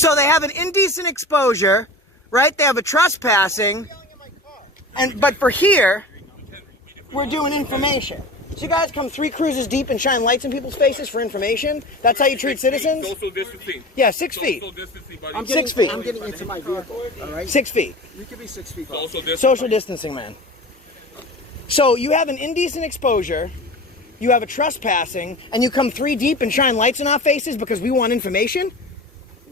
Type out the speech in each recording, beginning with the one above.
So they have an indecent exposure, right? They have a trespassing, but for here, we're doing information. So you guys come 3 cruises deep and shine lights in people's faces for information? That's how you treat citizens? Social distancing. Yeah, 6 feet. Social distancing, buddy. I'm 6 feet. I'm getting into my vehicle, all right? 6 feet. You can be 6 feet. Social distancing, man. So you have an indecent exposure, you have a trespassing, and you come 3 deep and shine lights in our faces because we want information?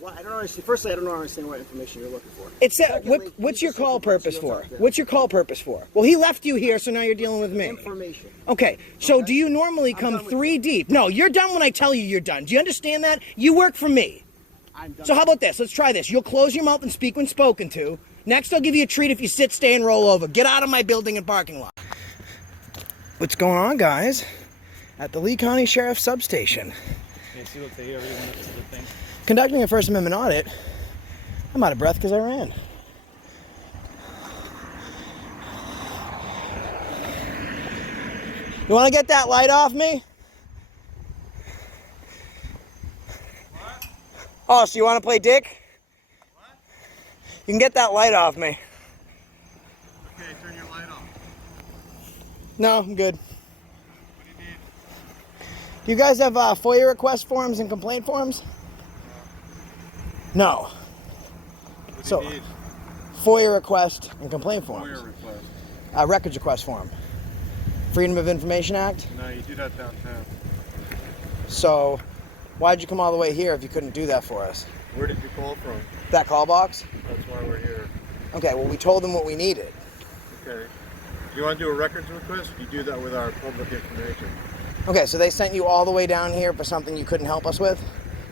Well, I don't understand. Firstly, I don't understand what information you're looking for. It's what's your call purpose for? What's your call purpose for? Well, he left you here, so now you're dealing with me. Information. Okay, so do you normally come 3 deep? No, you're done when I tell you you're done. Do you understand that? You work for me. I'm done. So how about this? Let's try this. You'll close your mouth and speak when spoken to. Next, I'll give you a treat if you sit, stay, and roll over. Get out of my building and parking lot. What's going on, guys? At the Lee County Sheriff's Substation. Conducting a First Amendment audit. I'm out of breath because I ran. You want to get that light off me? What? Oh, so you want to play dick? What? You can get that light off me. Okay, turn your light off. No, I'm good. What do you need? Do you guys have FOIA request forms and complaint forms? No. What do So, you need? FOIA request and complaint forms. FOIA request. Records request form. Freedom of Information Act. No, you do that downtown. So, why'd you come all the way here if you couldn't do that for us? Where did you call from? That call box? That's why we're here. Okay, well, we told them what we needed. Okay. You want to do a records request? You do that with our public information. Okay, so they sent you all the way down here for something you couldn't help us with?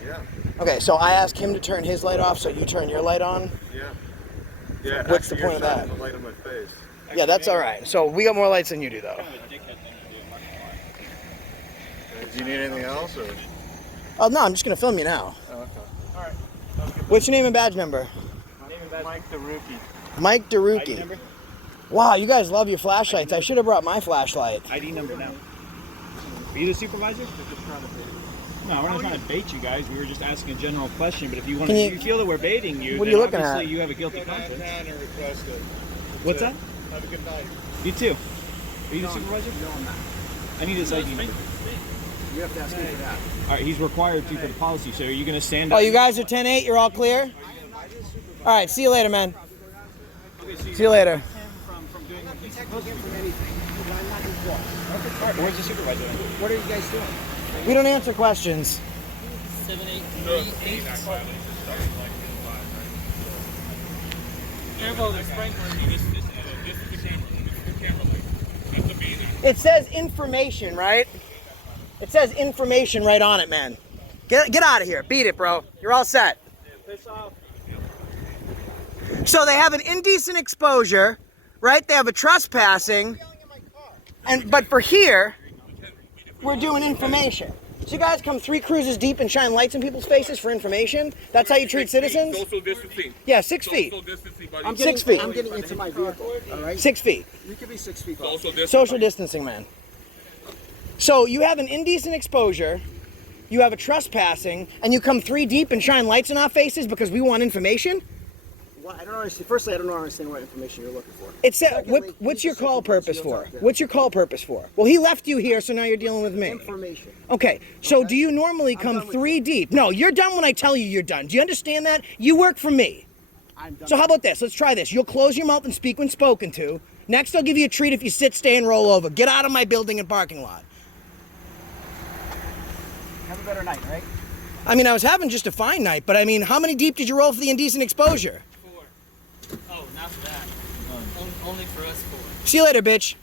Yeah. Okay, so I asked him to turn his light off, so you turn your light on? Yeah. Yeah. What's the actually, point of you're that? shining the light on my face. Yeah, that's all right. So we got more lights than you do, though. Do you need anything else, or? Oh, no, I'm just going to film you now. Oh, okay. All right. What's your name and badge number? Mike the Rookie. Mike DeRuki. Wow, you guys love your flashlights. I should have brought my flashlight. ID number now. Are you the supervisor? No, we're not trying to bait you guys. We were just asking a general question. But if you want, if you feel that we're baiting you, what are then you looking obviously at? you have a guilty conscience. Request it. What's that? Have a good night. You too. Are you the supervisor? No, I'm not. I need his ID number. You have to ask me for that. All right, he's required to for the policy. So are you going to stand up? Oh, you guys are 10-8? You're all clear? All right, see you later, man. See you later. From doing I'm not protecting him from anything. I'm not involved. All right, where's the supervisor? What are you guys doing? We don't answer questions. 783 Careful, they're sprinkling. It says information, right? It says information right on it, man. Get out of here. Beat it, bro. You're all set. Piss off. So they have an indecent exposure, right? They have a trespassing, but for here, we're doing information. So you guys come 3 cruises deep and shine lights in people's faces for information? That's how you treat citizens? Social distancing. Yeah, 6 feet. Social distancing, buddy. I'm 6 feet. I'm getting into my vehicle, all right? 6 feet. You can be 6 feet. Social distancing. Social distancing, man. So you have an indecent exposure, you have a trespassing, and you come 3 deep and shine lights in our faces because we want information? Well, I don't understand. Firstly, I don't understand what information you're looking for. It's Secondly, what's you your just call said purpose you for? don't talk What's your call purpose for? Well, he left you here, so now you're dealing with me. Information. Okay, so do you normally come done with 3 deep? No, you're done when I tell you you're done. Do you understand that? You work for me. I'm done. So how about this? Let's try this. You'll close your mouth and speak when spoken to. Next, I'll give you a treat if you sit, stay, and roll over. Get out of my building and parking lot. Have a better night, right? I mean, I was having just a fine night, but I mean, how many deep did you roll for the indecent exposure? 4. Oh, not for that. Only for us 4. See you later, bitch.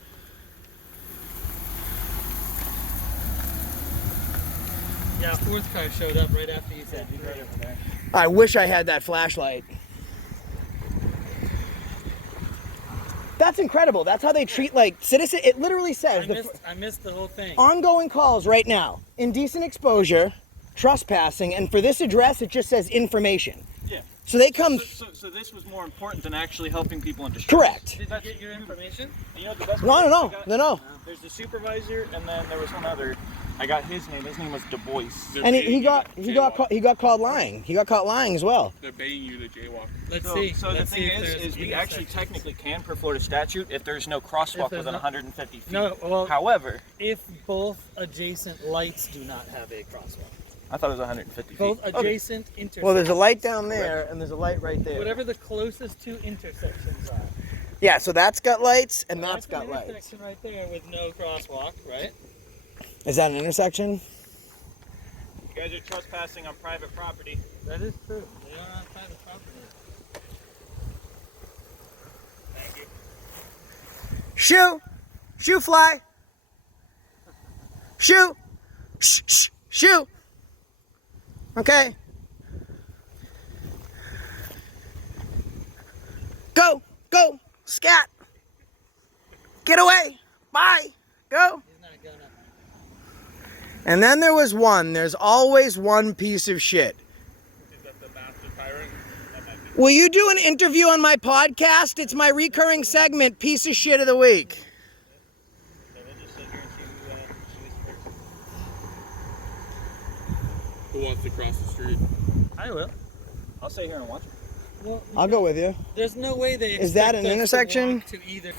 Yeah, 4th car showed up right after you said. He's right over there. I wish I had that flashlight. That's incredible. That's how they treat, like, citizens. It literally says I missed the whole thing. ongoing calls right now. Indecent exposure, trespassing, and for this address, it just says information. Yeah. So they come... So this was more important than actually helping people in distress. Correct. Did you get your information? And you know the best No, part? no. There's the supervisor, and then there was one other. I got his name. His name was Du Bois. And he got caught lying. He got caught lying as well. They're baiting you to jaywalk. Let's see. So Let's the see thing if is there's we actually intersections. technically can, per Florida statute, if there's no crosswalk there's within no- 150 feet. No, well, However, if both adjacent lights do not have a crosswalk. I thought it was 150 feet. Both adjacent intersections. Well, there's a light down there, and there's a light right there. Whatever the closest two intersections are. Yeah, so that's got lights, and that's an got lights. intersection right there with no crosswalk, right? Is that an intersection? You guys are trespassing on private property. That is true. They are on private property. Thank you. Shoo! Shoo fly! Shoo! Shh, shh, shoo! Okay. Go! Go! Scat! Get away! Bye! Go! He's not gonna. And then there was one. There's always one piece of shit. Is that the master tyrant? That might be. Will you do an interview on my podcast? It's my recurring segment, Piece of Shit of the Week. So we'll just sit here and see who is first. Who wants to cross the street? I will. I'll sit here and watch. Well, I'll go with you. there's no way they Is that expect an us to intersection? walk to either.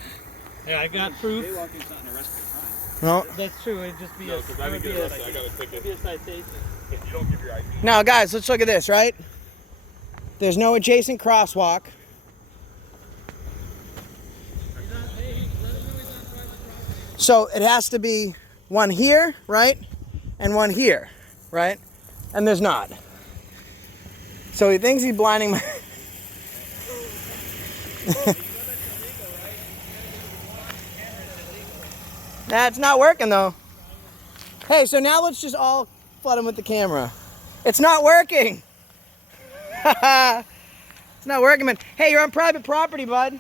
Yeah, I got proof. Jaywalking's not an arrestable crime. No. That's true. It'd just be No, a. because I it would didn't be get a- arrested. I got a it'd ticket. be a citation. If you don't give your ID. Now, guys, let's look at this, right? There's no adjacent crosswalk. So it has to be one here, right? And one here, right? And there's not. So he thinks he's blinding my... That's not working though. Hey, so now let's just all flood him with the camera. It's not working. It's not working, man. Hey, you're on private property, bud.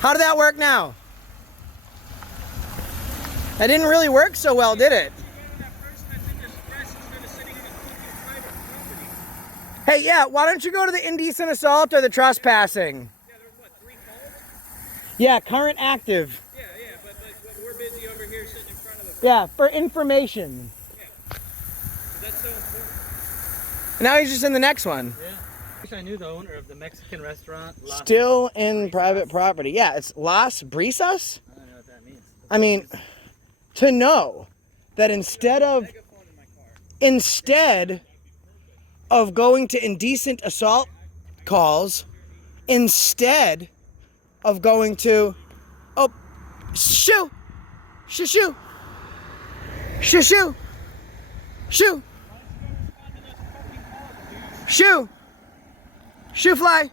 How did that work now? That didn't really work so well, did it? Hey, yeah, why don't you go to the indecent assault or the trespassing? Yeah, current active. Yeah, but we're busy over here sitting in front of the. Yeah, for information. That's so important. Now he's just in the next one. Yeah. I wish I knew the owner of the Mexican restaurant. Still in private property. Yeah, it's Las Brisas. I don't know what that means. I mean, to know that instead of going to indecent assault calls, instead of going to, oh, shoo, shoo, shoo, shoo, shoo, shoo, shoo, shoo fly.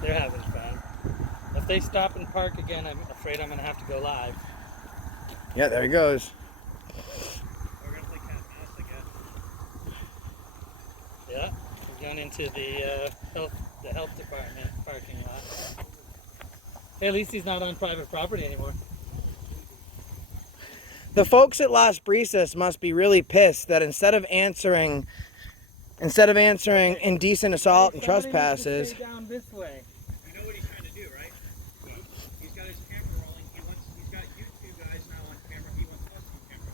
They're having fun. If they stop and park again, I'm afraid I'm gonna have to go live. Yeah, there he goes. We're gonna play cat and mouse, I guess. Yeah, we're going into the health department parking lot. Hey, at least he's not on private property anymore. The folks at Las Brisas must be really pissed that instead of answering indecent assault and Somebody needs to trespasses, stay down this way. You know what he's trying to do, right? He's got his camera rolling. He's got you two guys now on camera. He wants us on camera.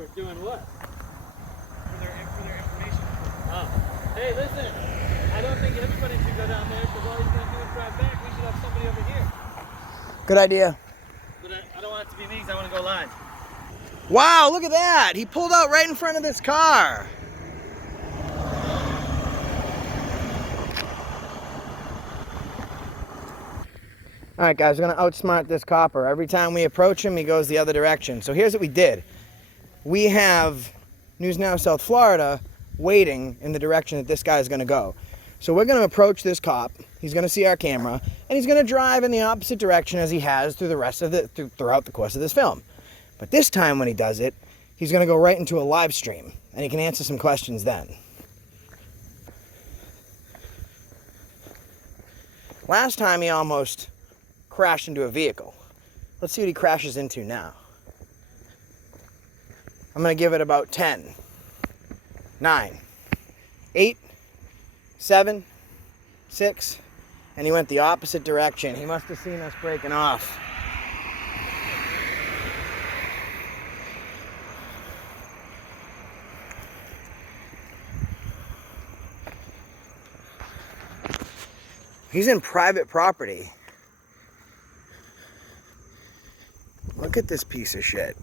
We're doing what? For their information. Oh. Hey, listen. I don't think everybody should go down there because all he's going to do is drive back. We should have somebody over here. good idea. But I don't want it to be me because I want to go live. Wow, look at that. He pulled out right in front of this car. All right, guys, we're going to outsmart this copper. Every time we approach him, he goes the other direction. So here's what we did. We have News Now South Florida waiting in the direction that this guy is going to go. So we're going to approach this cop. He's going to see our camera, and he's going to drive in the opposite direction as he has through the rest of throughout the course of this film. But this time when he does it, he's going to go right into a live stream, and he can answer some questions then. Last time he almost crashed into a vehicle. Let's see what he crashes into now. I'm going to give it about 10, 9, 8, 7, 6, and he went the opposite direction. He must have seen us breaking off. He's in private property. Look at this piece of shit.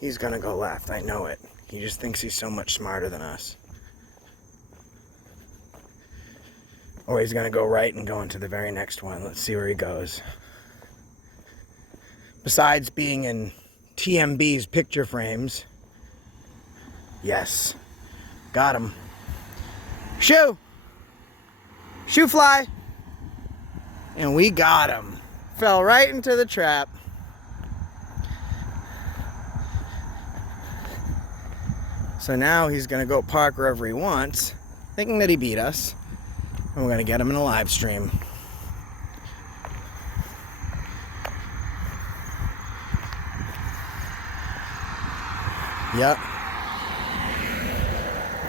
He's gonna go left, I know it. He just thinks he's so much smarter than us. Or he's gonna go right and go into the very next one. Let's see where he goes. Besides being in TMB's picture frames. Yes. Got him. Shoo! Shoo fly! And we got him. Fell right into the trap. So now he's gonna go park wherever he wants, thinking that he beat us. And we're gonna get him in a live stream. Yep.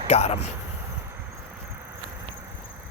Got him.